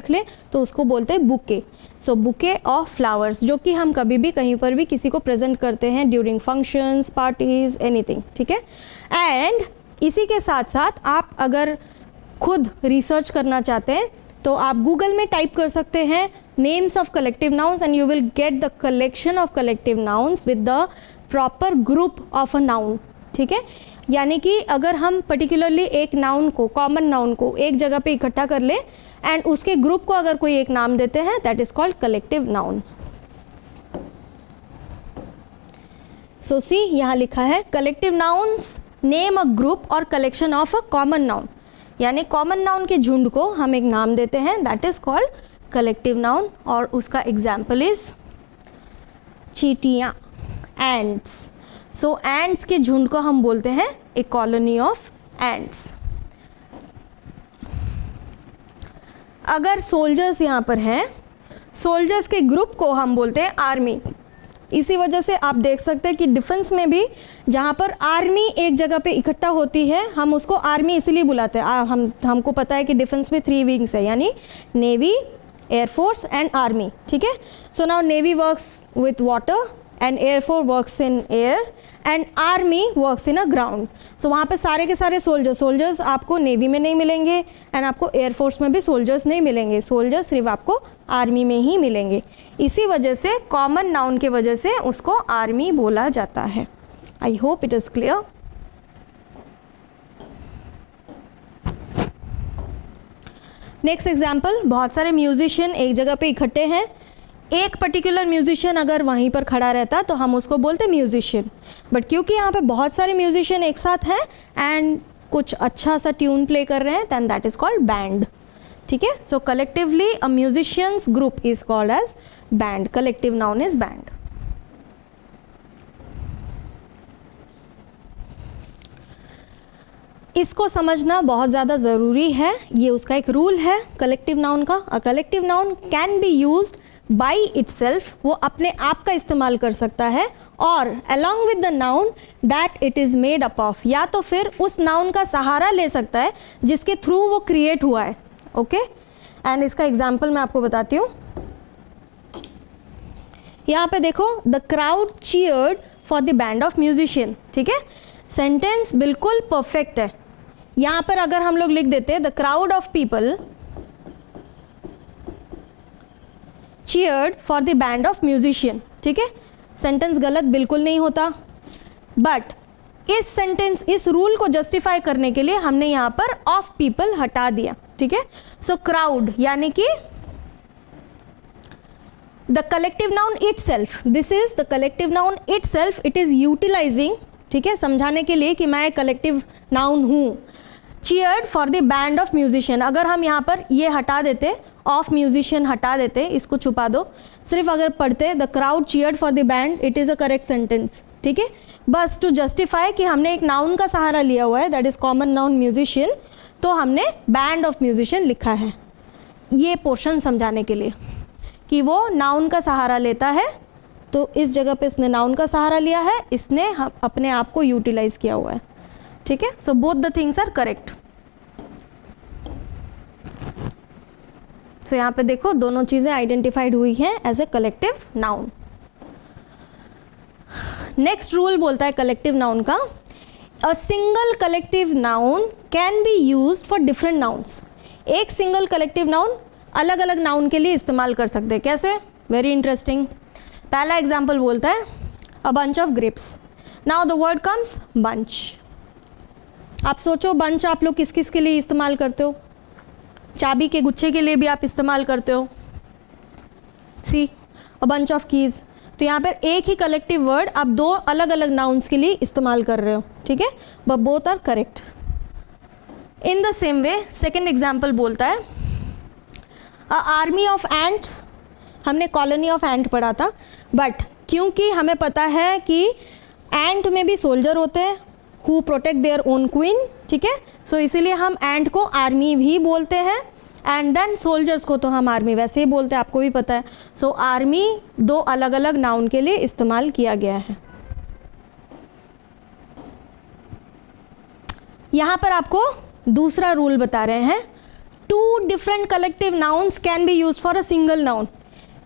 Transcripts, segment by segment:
रख ले तो उसको बोलते हैं bouquet. So bouquet of flowers, जो कि हम कभी भी कहीं पर भी किसी को प्रेजेंट करते हैं ड्यूरिंग फंक्शंस, पार्टीज, एनीथिंग, ठीक है। एंड इसी के साथ साथ आप अगर खुद रिसर्च करना चाहते हैं तो आप गूगल में टाइप कर सकते हैं names of collective nouns and you will get the collection of collective nouns with the proper group of a noun, ठीक है। यानी कि अगर हम पर्टिकुलरली एक नाउन को, कॉमन नाउन को एक जगह पे इकट्ठा कर ले एंड उसके ग्रुप को अगर कोई एक नाम देते हैं, that is called collective noun. So see यहाँ लिखा है collective nouns name a group और collection of a common noun, यानी कॉमन नाउन के झुंड को हम एक नाम देते हैं, that is called collective noun. और उसका एग्जाम्पल इज चींटियाँ, एंड्स। सो एंड्स के झुंड को हम बोलते हैं ए कॉलोनी ऑफ एंड्स। अगर सोल्जर्स यहाँ पर हैं, सोल्जर्स के ग्रुप को हम बोलते हैं आर्मी। इसी वजह से आप देख सकते हैं कि डिफेंस में भी जहाँ पर आर्मी एक जगह पे इकट्ठा होती है हम उसको आर्मी इसलिए बुलाते हैं। हमको पता है कि डिफेंस में 3 विंग्स है, यानी नेवी, एयरफोर्स एंड आर्मी, ठीक है। So now navy works with water and air force works in air and army works in a ground. So वहाँ पे सारे के सारे सोल्जर्स आपको नेवी में नहीं मिलेंगे एंड आपको एयरफोर्स में भी सोल्जर्स नहीं मिलेंगे, सोल्जर्स सिर्फ आपको आर्मी में ही मिलेंगे। इसी वजह से कॉमन नाउन के वजह से उसको आर्मी बोला जाता है। I hope it is clear. Next example, बहुत सारे म्यूजिशियन एक जगह पे इकट्ठे हैं। एक पर्टिकुलर म्यूजिशियन अगर वहीं पर खड़ा रहता तो हम उसको बोलते म्यूजिशियन, बट क्योंकि यहाँ पे बहुत सारे म्यूजिशियन एक साथ हैं एंड कुछ अच्छा सा ट्यून प्ले कर रहे हैं, then that is called band, ठीक है। So collectively a musicians group is called as band, collective noun is band. इसको समझना बहुत ज़्यादा ज़रूरी है, ये उसका एक रूल है कलेक्टिव नाउन का। A collective noun can be used by itself, वो अपने आप का इस्तेमाल कर सकता है, और along with the noun that it is made up of, या तो फिर उस नाउन का सहारा ले सकता है जिसके थ्रू वो क्रिएट हुआ है, ओके। एंड इसका एग्जाम्पल मैं आपको बताती हूँ। यहाँ पे देखो, the crowd cheered for the band of musician, ठीक है। सेंटेंस बिल्कुल परफेक्ट है। यहाँ पर अगर हम लोग लिख देते the crowd of people cheered for the band of musician, ठीक है। सेंटेंस गलत बिल्कुल नहीं होता, बट इस सेंटेंस, इस रूल को जस्टिफाई करने के लिए हमने यहाँ पर ऑफ पीपल हटा दिया, ठीक है। सो क्राउड यानी कि the collective noun itself, this is the collective noun itself, it is utilizing, ठीक है, समझाने के लिए कि मैं कलेक्टिव नाउन हूँ। Cheered for the band of musician, अगर हम यहाँ पर ये हटा देते, ऑफ म्यूजिशियन हटा देते, इसको छुपा दो, सिर्फ अगर पढ़ते the crowd cheered for the band, it is a correct sentence, ठीक है। बस टू जस्टिफाई कि हमने एक नाउन का सहारा लिया हुआ है, that is common noun musician, तो हमने बैंड ऑफ म्यूजिशियन लिखा है, ये पोर्शन समझाने के लिए कि वो नाउन का सहारा लेता है, तो इस जगह पे उसने नाउन का सहारा लिया है, इसने अपने आप को यूटिलाइज किया हुआ है, ठीक है। So both the things are correct. So यहाँ पे देखो दोनों चीज़ें आइडेंटिफाइड हुई हैं as a collective noun. Next rule बोलता है कलेक्टिव नाउन का, a single collective noun can be used for different nouns. एक सिंगल कलेक्टिव नाउन अलग अलग नाउन के लिए इस्तेमाल कर सकते हैं, कैसे? Very interesting. पहला एग्जाम्पल बोलता है a bunch of grapes. Now the word comes bunch. आप सोचो बंच आप लोग किस किस के लिए इस्तेमाल करते हो? चाबी के गुच्छे के लिए भी आप इस्तेमाल करते हो। सी अ बंच ऑफ कीज। तो यहाँ पर एक ही कलेक्टिव वर्ड आप दो अलग अलग नाउन्स के लिए इस्तेमाल कर रहे हो, ठीक है, but both are correct. In the same way second example बोलता है अ आर्मी ऑफ एंट्स। हमने कॉलोनी ऑफ एंट पढ़ा था, बट क्योंकि हमें पता है कि एंट में भी सोल्जर होते हैं who protect their own queen, ठीक है, सो इसीलिए हम एंट को आर्मी भी बोलते हैं, एंड देन सोल्जर्स को तो हम आर्मी वैसे ही बोलते हैं, आपको भी पता है। सो आर्मी दो अलग अलग नाउन के लिए इस्तेमाल किया गया है। यहाँ पर आपको दूसरा रूल बता रहे हैं, two different collective nouns can be use for a single noun.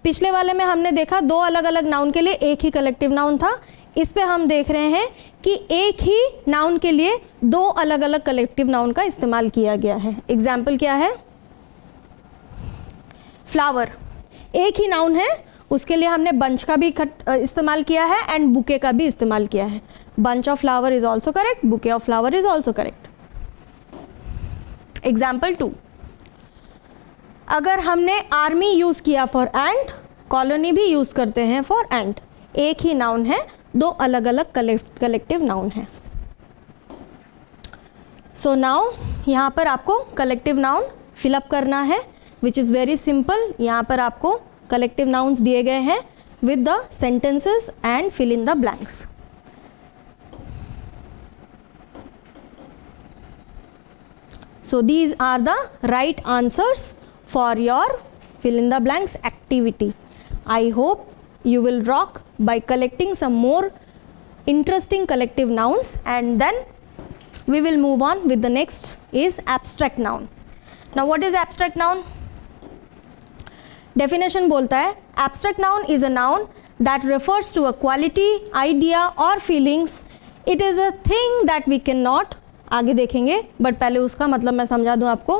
पिछले वाले में हमने देखा दो अलग अलग नाउन के लिए एक ही कलेक्टिव नाउन था, इस पे हम देख रहे हैं कि एक ही नाउन के लिए दो अलग अलग कलेक्टिव नाउन का इस्तेमाल किया गया है। एग्जाम्पल क्या है? फ्लावर एक ही नाउन है, उसके लिए हमने बंच का भी इस्तेमाल किया है एंड बुके का भी इस्तेमाल किया है। Bunch of flower is also correct, bouquet of flower is also correct. Example 2, अगर हमने आर्मी यूज किया फॉर एंट, कॉलोनी भी यूज करते हैं फॉर एंट, एक ही नाउन है, दो अलग अलग कलेक्टिव नाउन है। सो नाउ यहाँ पर आपको कलेक्टिव नाउन फिलअप करना है, विच इज़ वेरी सिंपल। यहाँ पर आपको कलेक्टिव नाउन्स दिए गए हैं with the sentences and fill in the blanks. So these are the right answers for your fill in the blanks activity. I hope you will rock by collecting some more interesting collective nouns, and then we will move on with the next is abstract noun. Now what is abstract noun? Definition बोलता है abstract noun is a noun that refers to a quality, idea or feelings. It is a thing that we cannot, आगे देखेंगे, but पहले उसका मतलब मैं समझा दूं आपको।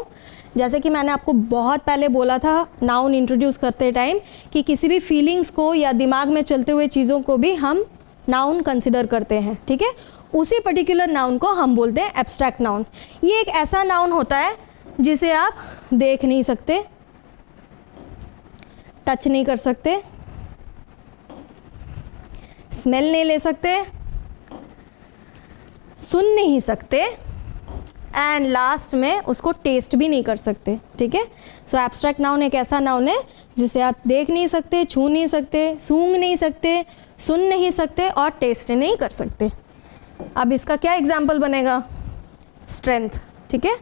जैसे कि मैंने आपको बहुत पहले बोला था नाउन इंट्रोड्यूस करते टाइम कि किसी भी फीलिंग्स को या दिमाग में चलते हुए चीज़ों को भी हम नाउन कंसिडर करते हैं, ठीक है। उसी पर्टिकुलर नाउन को हम बोलते हैं एब्स्ट्रैक्ट नाउन। ये एक ऐसा नाउन होता है जिसे आप देख नहीं सकते, टच नहीं कर सकते, स्मेल नहीं ले सकते, सुन नहीं सकते एंड लास्ट में उसको टेस्ट भी नहीं कर सकते, ठीक है। सो एब्स्ट्रैक्ट नाउन एक ऐसा नाउन है जिसे आप देख नहीं सकते, छू नहीं सकते, सूंघ नहीं सकते, सुन नहीं सकते और टेस्ट नहीं कर सकते। अब इसका क्या एग्जाम्पल बनेगा? स्ट्रेंथ, ठीक है।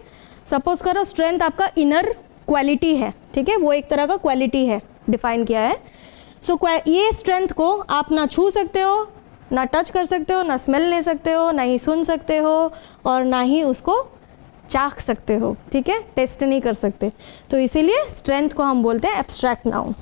सपोज करो स्ट्रेंथ आपका इनर क्वालिटी है, ठीक है, वो एक तरह का क्वालिटी है, डिफाइन किया है। सो ये स्ट्रेंथ को आप ना छू सकते हो, ना टच कर सकते हो, ना स्मेल ले सकते हो, ना ही सुन सकते हो और ना ही उसको चाख सकते हो, ठीक है, टेस्ट नहीं कर सकते। तो इसीलिए स्ट्रेंथ को हम बोलते हैं abstract noun.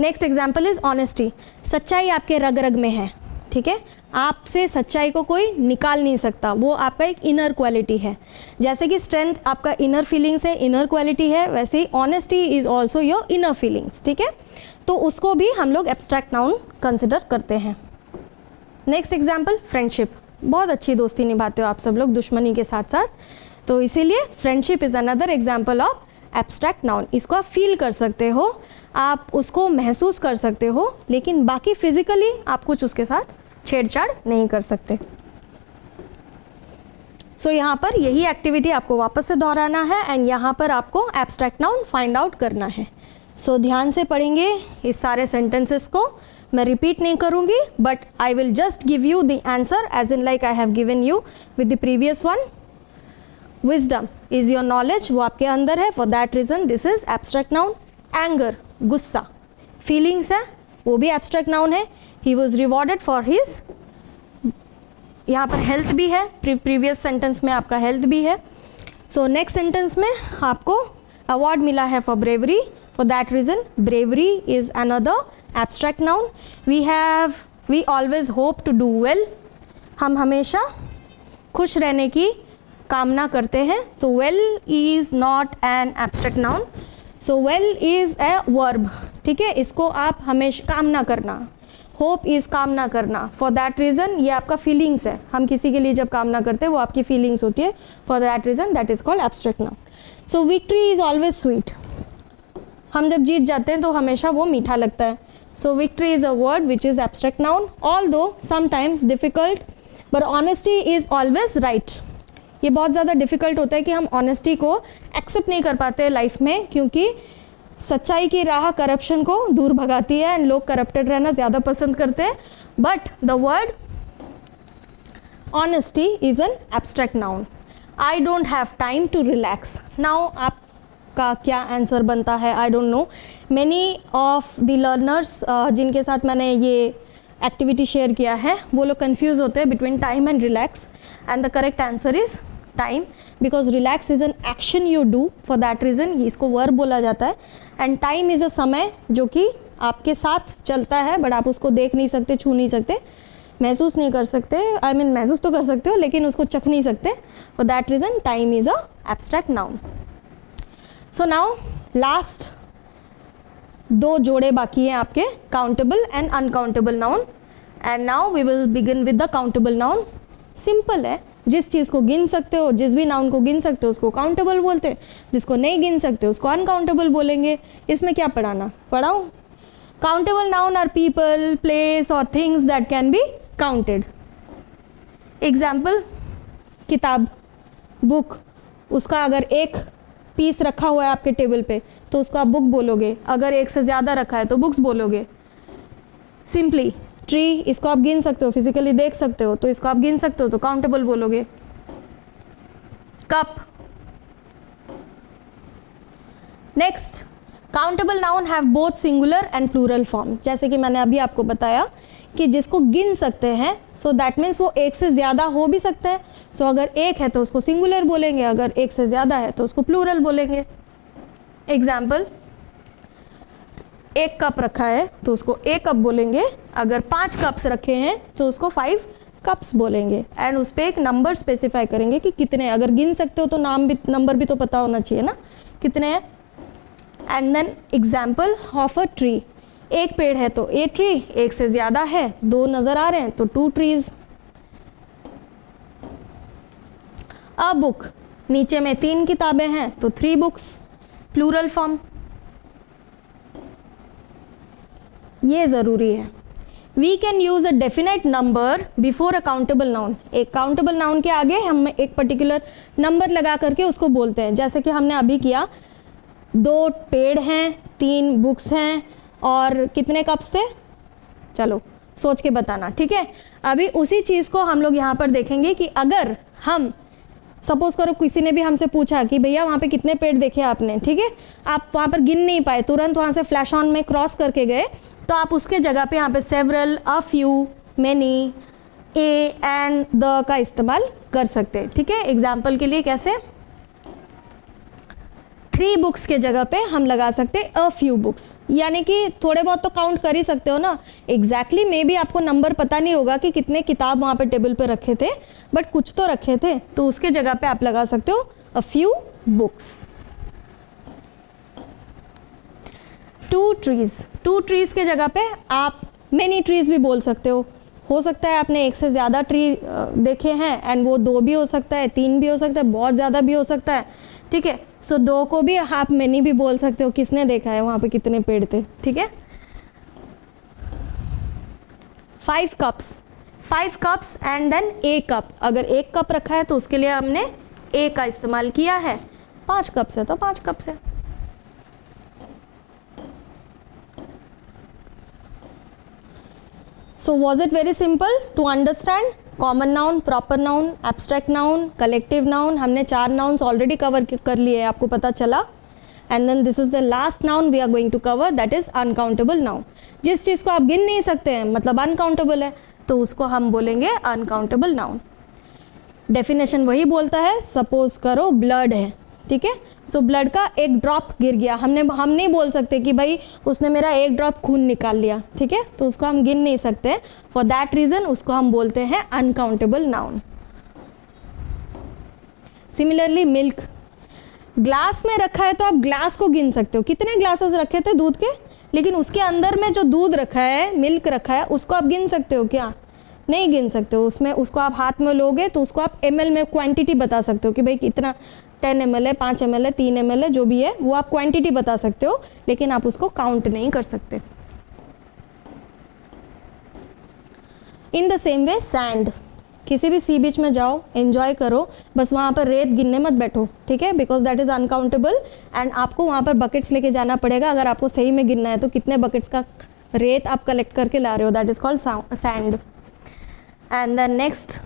Next example is honesty. सच्चाई आपके रग रग में है, ठीक है, आपसे सच्चाई को कोई निकाल नहीं सकता, वो आपका एक इनर क्वालिटी है। जैसे कि स्ट्रेंथ आपका इनर फीलिंग्स है, इनर क्वालिटी है, वैसे ही honesty is also your inner feelings, ठीक है। तो उसको भी हम लोग एब्स्ट्रैक्ट नाउन कंसिडर करते हैं। Next example friendship. बहुत अच्छी दोस्ती निभाते हो आप सब लोग दुश्मनी के साथ साथ, तो इसीलिए friendship is another example of abstract noun. इसको आप फील कर सकते हो, आप उसको महसूस कर सकते हो, लेकिन बाकी फिजिकली आप कुछ उसके साथ छेड़छाड़ नहीं कर सकते। सो यहाँ पर यही एक्टिविटी आपको वापस से दोहराना है एंड यहाँ पर आपको एब्स्ट्रैक्ट नाउन फाइंड आउट करना है। सो ध्यान से पढ़ेंगे इस सारे सेंटेंसेस को, मैं रिपीट नहीं करूँगी, but I will just give you the answer as in like I have given you with the previous one. Wisdom is your knowledge, वो आपके अंदर है, for that reason this is abstract noun. Anger गुस्सा, feelings है, वो भी abstract noun है। He was rewarded for his, यहाँ पर हेल्थ भी है, प्रीवियस सेंटेंस में आपका हेल्थ भी है। सो नेक्स्ट सेंटेंस में आपको अवार्ड मिला है for bravery, for that reason bravery is another abstract noun. We always hope to do well, हम हमेशा खुश रहने की कामना करते हैं, तो well is not an abstract noun. So well is a verb, ठीक है, इसको आप हमेशा कामना करना, होप इज़ कामना करना, फॉर दैट रीज़न ये आपका फीलिंग्स है, हम किसी के लिए जब कामना करते हैं वो आपकी फीलिंग्स होती है, for that reason that is called abstract noun. So victory is always sweet, हम जब जीत जाते हैं तो हमेशा वो मीठा लगता है। So victory is a word which is abstract noun, although sometimes difficult, but honesty is always right. ये बहुत ज़्यादा डिफ़िकल्ट होता है कि हम ऑनेस्टी को एक्सेप्ट नहीं कर पाते लाइफ में, क्योंकि सच्चाई की राह करप्शन को दूर भगाती है एंड लोग करप्टेड रहना ज़्यादा पसंद करते हैं। But the word honesty is an abstract noun. I don't have time to relax. Now आपका क्या आंसर बनता है I don't know. Many of the learners जिनके साथ मैंने ये एक्टिविटी शेयर किया है वो लोग कंफ्यूज होते हैं between time and relax, and the correct answer is time, because relax is an action you do, for that reason इसको वर्ब बोला जाता है. एंड टाइम इज़ अ समय जो कि आपके साथ चलता है, बट आप उसको देख नहीं सकते, छू नहीं सकते, महसूस नहीं कर सकते. आई मीन महसूस तो कर सकते हो लेकिन उसको चख नहीं सकते. For that reason time is a abstract noun. So now last 2 जोड़े बाकी हैं आपके, countable and uncountable noun. And now we will begin with the countable noun. Simple है, जिस चीज़ को गिन सकते हो, जिस भी नाउन को गिन सकते हो उसको काउंटेबल बोलते हैं, जिसको नहीं गिन सकते उसको अनकाउंटेबल बोलेंगे. इसमें क्या पढ़ाऊँ? Countable noun are people, places और things that can be counted. Example, किताब, बुक. उसका अगर एक पीस रखा हुआ है आपके टेबल पे तो उसको आप बुक बोलोगे. अगर एक से ज़्यादा रखा है तो बुक्स बोलोगे. सिंपली. ट्री, इसको आप गिन सकते हो, फिजिकली देख सकते हो तो इसको आप गिन सकते हो तो काउंटेबल बोलोगे. Cup. Next, countable noun have both singular and plural form. जैसे कि मैंने अभी आपको बताया कि जिसको गिन सकते हैं, सो दैट मीन्स वो एक से ज़्यादा हो भी सकते हैं. सो अगर एक है तो उसको सिंगुलर बोलेंगे, अगर एक से ज़्यादा है तो उसको प्लूरल बोलेंगे. एग्जाम्पल, एक कप रखा है तो उसको एक कप बोलेंगे, अगर 5 कप्स रखे हैं तो उसको 5 कप्स बोलेंगे. एंड उस पर एक नंबर स्पेसिफाई करेंगे कि कितने. अगर गिन सकते हो तो नंबर भी तो पता होना चाहिए ना, कितने हैं. And then example of a tree. एक पेड़ है तो ए ट्री, एक से ज़्यादा है, 2 नज़र आ रहे हैं तो 2 ट्रीज. अ बुक, नीचे में 3 किताबें हैं तो 3 बुक्स, प्लूरल फॉर्म. ये ज़रूरी है. We can use a definite number before a countable noun. एक काउंटेबल नाउन के आगे हम एक पर्टिकुलर नंबर लगा करके उसको बोलते हैं, जैसे कि हमने अभी किया. 2 पेड़ हैं, 3 बुक्स हैं और कितने कप्स थे, चलो सोच के बताना, ठीक है. अभी उसी चीज़ को हम लोग यहाँ पर देखेंगे कि अगर हम सपोज करो किसी ने भी हमसे पूछा कि भैया वहाँ पे कितने पेड़ देखे आपने, ठीक है, आप वहाँ पर गिन नहीं पाए, तुरंत वहाँ से फ्लैश ऑन में क्रॉस करके गए, तो आप उसके जगह पे यहाँ पे several, a few, many, A and the का इस्तेमाल कर सकते हैं. ठीक है, एग्जाम्पल के लिए कैसे, 3 बुक्स के जगह पे हम लगा सकते हैं अ फ्यू बुक्स, यानी कि थोड़े बहुत तो काउंट कर ही सकते हो ना. एग्जैक्टली मे बी आपको नंबर पता नहीं होगा कि कितने किताब वहाँ पे टेबल पे रखे थे, बट कुछ तो रखे थे, तो उसके जगह पे आप लगा सकते हो अ फ्यू बुक्स. 2 ट्रीज के जगह पे आप मेनी ट्रीज भी बोल सकते हो सकता है आपने एक से ज़्यादा ट्री देखे हैं, एंड वो 2 भी हो सकता है, 3 भी हो सकता है, बहुत ज़्यादा भी हो सकता है. ठीक है, सो 2 को भी आप मेनी भी बोल सकते हो, किसने देखा है वहाँ पे कितने पेड़ थे. ठीक है. 5 cups and then a cup. अगर 1 कप रखा है तो उसके लिए हमने ए का इस्तेमाल किया है. 5 कप्स है तो 5 कप्स है. So was it very simple to understand? Common noun, proper noun, abstract noun, collective noun, हमने 4 नाउन्स ऑलरेडी कवर कर लिए हैं, आपको पता चला. And then this is the last noun we are going to cover, that is uncountable noun. जिस चीज़ को आप गिन नहीं सकते हैं, मतलब अनकाउंटेबल है, तो उसको हम बोलेंगे अनकाउंटेबल नाउन. डेफिनेशन वही बोलता है. सपोज करो ब्लड है, ठीक है, सो ब्लड का एक ड्रॉप गिर गया, हम नहीं बोल सकते कि भाई उसने मेरा एक ड्रॉप खून निकाल लिया, ठीक है, तो उसको हम गिन नहीं सकते. फॉर दैट रीजन उसको हम बोलते हैं uncountable noun. Similarly milk, glass में रखा है तो आप ग्लास को गिन सकते हो, कितने ग्लासेस रखे थे दूध के, लेकिन उसके अंदर में जो दूध रखा है, मिल्क रखा है, उसको आप गिन सकते हो क्या? नहीं गिन सकते हो. उसमें उसको आप हाथ में लोगे तो उसको आप ml में क्वांटिटी बता सकते हो कि भाई कितना 10 ml है, 5 ml है, 3 ml है, जो भी है वो आप क्वांटिटी बता सकते हो, लेकिन आप उसको काउंट नहीं कर सकते. इन द सेम वे सैंड, किसी भी सी बीच में जाओ, एंजॉय करो, बस वहाँ पर रेत गिनने मत बैठो, ठीक है, because that is uncountable. And आपको वहाँ पर बकेट्स लेके जाना पड़ेगा अगर आपको सही में गिनना है तो कितने बकेट्स का रेत आप कलेक्ट करके ला रहे हो, that is called sand. And then next,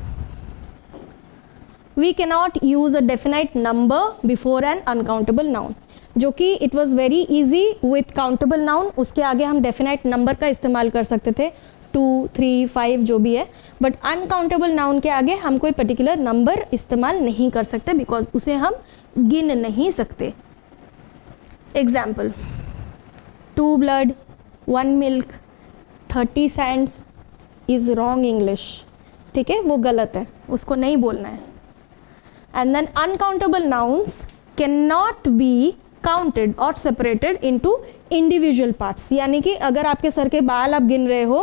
we cannot use a definite number before an uncountable noun, जो कि it was very easy with countable noun. उसके आगे हम definite number का इस्तेमाल कर सकते थे. 2, 3, 5 जो भी है, बट अनकाउंटेबल नाउन के आगे हम कोई पर्टिकुलर नंबर इस्तेमाल नहीं कर सकते बिकॉज उसे हम गिन नहीं सकते. Example 2 blood, 1 milk, 30 cents is wrong English. ठीक है, वो गलत है, उसको नहीं बोलना है. And then uncountable nouns can not be counted और सेपरेटेड इनटू इंडिविजुअल पार्ट्स. यानी कि अगर आपके सर के बाल आप गिन रहे हो,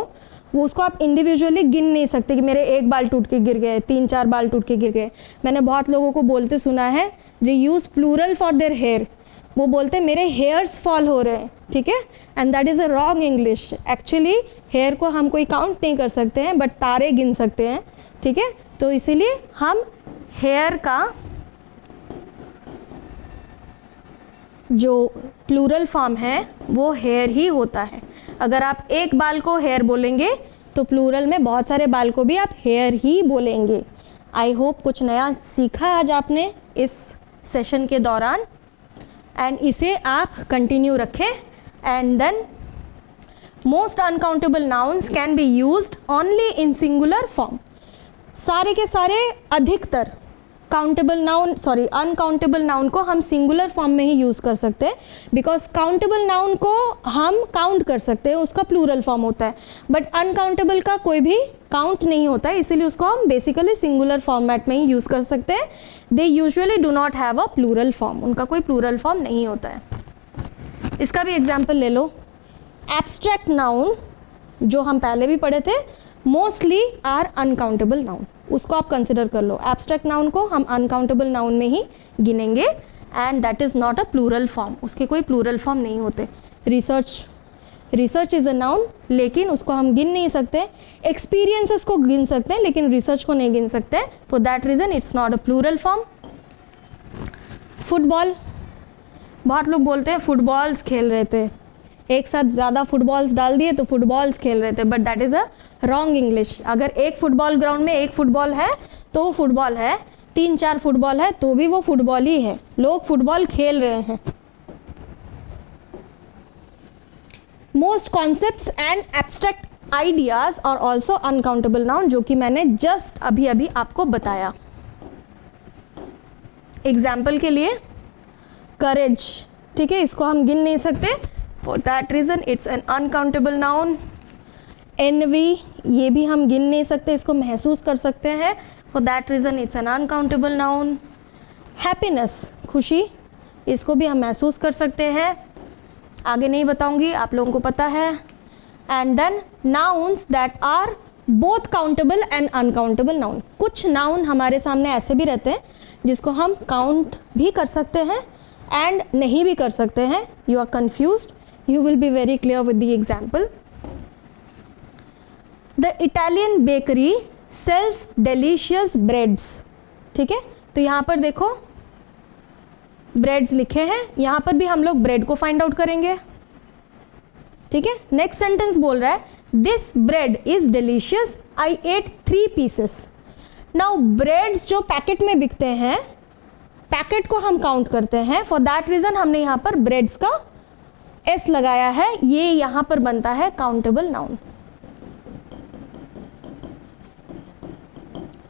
वो उसको आप इंडिविजुअली गिन नहीं सकते कि मेरे 1 बाल टूट के गिर गए, 3-4 बाल टूट के गिर गए. मैंने बहुत लोगों को बोलते सुना है, they use plural for their hair. वो बोलते मेरे हेयर्स फॉल हो रहे हैं. ठीक है, and that is a wrong English. Actually hair को हम कोई काउंट नहीं कर सकते हैं, बट तारे गिन सकते हैं. ठीक है, तो इसीलिए हम हेयर का जो प्लूरल फॉर्म है वो हेयर ही होता है. अगर आप एक बाल को हेयर बोलेंगे तो प्लूरल में बहुत सारे बाल को भी आप हेयर ही बोलेंगे. आई होप कुछ नया सीखा आज आपने इस सेशन के दौरान, एंड इसे आप कंटिन्यू रखें. And then most uncountable nouns can be used only in singular form. सारे के सारे अधिकतर अनकाउंटेबल नाउन को हम सिंगुलर फॉर्म में ही यूज़ कर सकते हैं बिकॉज काउंटेबल नाउन को हम काउंट कर सकते हैं, उसका प्लूरल फॉर्म होता है, बट अनकाउंटेबल का कोई भी काउंट नहीं होता है, इसीलिए उसको हम बेसिकली सिंगुलर फॉर्मेट में ही यूज़ कर सकते हैं. They usually do not have a plural form, उनका कोई प्लूरल फॉर्म नहीं होता है. इसका भी एग्जाम्पल ले लो. एब्स्ट्रैक्ट नाउन जो हम पहले भी पढ़े थे, मोस्टली आर अनकाउंटेबल नाउन, उसको आप कंसिडर कर लो. एब्स्ट्रैक्ट नाउन को हम अनकाउंटेबल नाउन में ही गिनेंगे and that is not a plural form, उसके कोई प्लूरल फॉर्म नहीं होते. रिसर्च इज़ अ नाउन, लेकिन उसको हम गिन नहीं सकते. एक्सपीरियंसेस को गिन सकते हैं लेकिन रिसर्च को नहीं गिन सकते. For that reason it's not a plural form. Football, बहुत लोग बोलते हैं फुटबॉल्स खेल रहे थे, एक साथ ज़्यादा फुटबॉल्स डाल दिए तो फुटबॉल्स खेल रहे थे, but that is a wrong English. अगर एक फुटबॉल ग्राउंड में एक फुटबॉल है तो वो फुटबॉल है, 3-4 फुटबॉल है तो भी वो फुटबॉल ही है, लोग फुटबॉल खेल रहे हैं. Most concepts and abstract ideas are also uncountable noun, जो कि मैंने जस्ट अभी आपको बताया. एग्जाम्पल के लिए करेज, ठीक है, इसको हम गिन नहीं सकते, for that reason it's an uncountable noun. Envy, ये भी हम गिन नहीं सकते, इसको महसूस कर सकते हैं, for that reason it's an uncountable noun. Happiness, खुशी, इसको भी हम महसूस कर सकते हैं, आगे नहीं बताऊंगी, आप लोगों को पता है. And then nouns that are both countable and uncountable noun. कुछ नाउन हमारे सामने ऐसे भी रहते हैं जिसको हम काउंट भी कर सकते हैं एंड नहीं भी कर सकते हैं. You are confused, you will be very clear with the example. The Italian bakery sells delicious breads. ठीक है, तो यहाँ पर देखो ब्रेड्स लिखे हैं, यहाँ पर भी हम लोग ब्रेड को फाइंड आउट करेंगे. ठीक है, नेक्स्ट सेंटेंस बोल रहा है this bread is delicious, I ate 3 pieces. Now breads जो पैकेट में बिकते हैं, पैकेट को हम काउंट करते हैं, फॉर दैट रीजन हमने यहाँ पर ब्रेड्स का एस लगाया है, ये यहां पर बनता है काउंटेबल नाउन.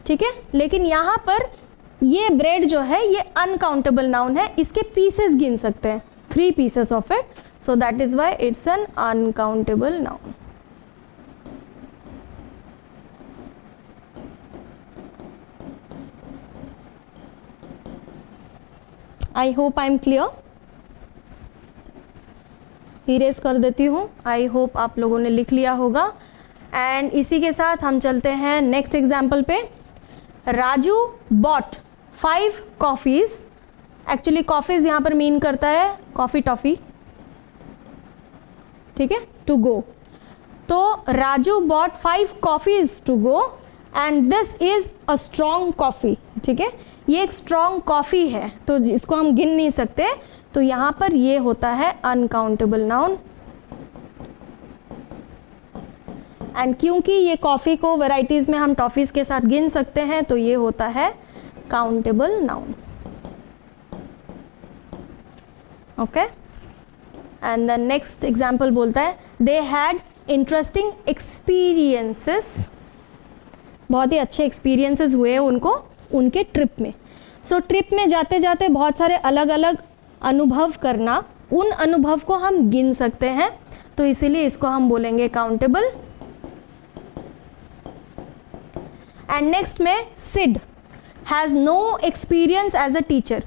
ठीक है, लेकिन यहां पर ये ब्रेड जो है ये अनकाउंटेबल नाउन है, इसके पीसेस गिन सकते हैं, 3 pieces of it, so that is why it's an uncountable noun. I hope I am clear. Erase कर देती हूँ, आई होप आप लोगों ने लिख लिया होगा. एंड इसी के साथ हम चलते हैं नेक्स्ट एग्जाम्पल पे. Raju bought 5 coffees, actually coffees यहाँ पर मीन करता है कॉफ़ी टॉफ़ी, ठीक है, टू गो. तो Raju bought 5 coffees to go and this is a strong coffee. ठीक है, ये एक स्ट्रॉन्ग कॉफ़ी है तो इसको हम गिन नहीं सकते, तो यहाँ पर ये होता है अनकाउंटेबल नाउन. एंड क्योंकि ये कॉफ़ी को वैराइटीज़ में हम टॉफ़ीज़ के साथ गिन सकते हैं तो ये होता है countable noun. Okay, and the next example बोलता है दे हैड इंटरेस्टिंग एक्सपीरियंसेस, बहुत ही अच्छे एक्सपीरियंसेस हुए उनको उनके ट्रिप में। सो ट्रिप में जाते जाते बहुत सारे अलग अलग अनुभव करना, उन अनुभव को हम गिन सकते हैं, तो इसीलिए इसको हम बोलेंगे काउंटेबल। एंड नेक्स्ट में Sid has no experience as a teacher.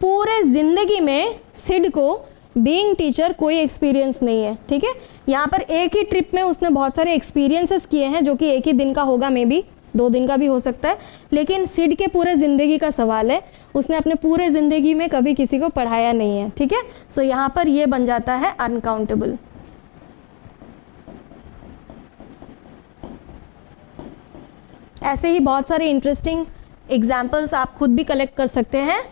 पूरे ज़िंदगी में सिड को बीइंग टीचर कोई एक्सपीरियंस नहीं है, ठीक है। यहाँ पर एक ही ट्रिप में उसने बहुत सारे एक्सपीरियंसेस किए हैं, जो कि एक ही दिन का होगा, मे बी 2 दिन का भी हो सकता है, लेकिन सिड के पूरे ज़िंदगी का सवाल है, उसने अपने पूरे ज़िंदगी में कभी किसी को पढ़ाया नहीं है, ठीक है। सो यहाँ पर ये बन जाता है अनकाउंटेबल। ऐसे ही बहुत सारे इंटरेस्टिंग एग्जाम्पल्स आप खुद भी कलेक्ट कर सकते हैं।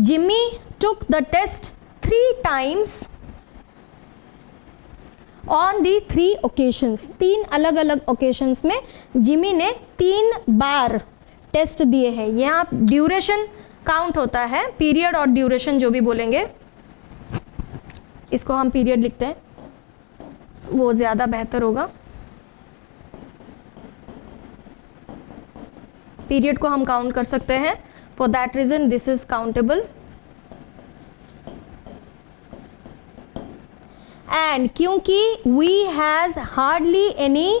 Jimmy took the test 3 times on the 3 occasions। 3 अलग अलग ओकेशंस में जिमी ने 3 बार टेस्ट दिए हैं। यहाँ ड्यूरेशन काउंट होता है, पीरियड और ड्यूरेशन जो भी बोलेंगे, इसको हम पीरियड लिखते हैं, वो ज़्यादा बेहतर होगा। पीरियड को हम काउंट कर सकते हैं, for that reason this is countable. And क्योंकि we has hardly any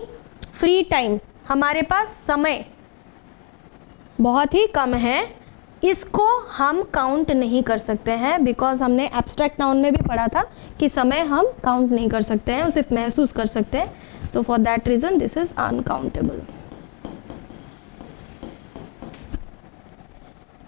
free time, हमारे पास समय बहुत ही कम है, इसको हम काउंट नहीं कर सकते हैं, बिकॉज हमने एब्स्ट्रैक्ट नाउन में भी पढ़ा था कि समय हम काउंट नहीं कर सकते हैं, सिर्फ महसूस कर सकते हैं। So for that reason this is uncountable.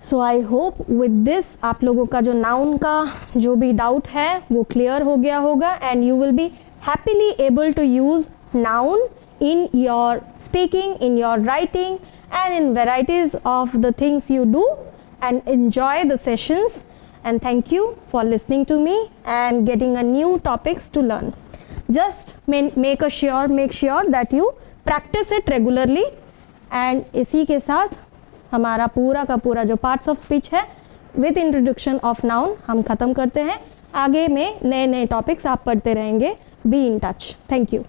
So I hope with this आप लोगों का जो नाउन का जो भी डाउट है वो क्लियर हो गया होगा, and you will be happily able to use noun in your speaking, in your writing, and in varieties of the things you do, and enjoy the sessions. And thank you for listening to me and getting a new topics to learn. Just make sure that you practice it regularly. And इसी के साथ हमारा पूरा का पूरा जो parts of speech है with introduction of noun हम ख़त्म करते हैं। आगे में नए नए topics आप पढ़ते रहेंगे। Be in touch. Thank you.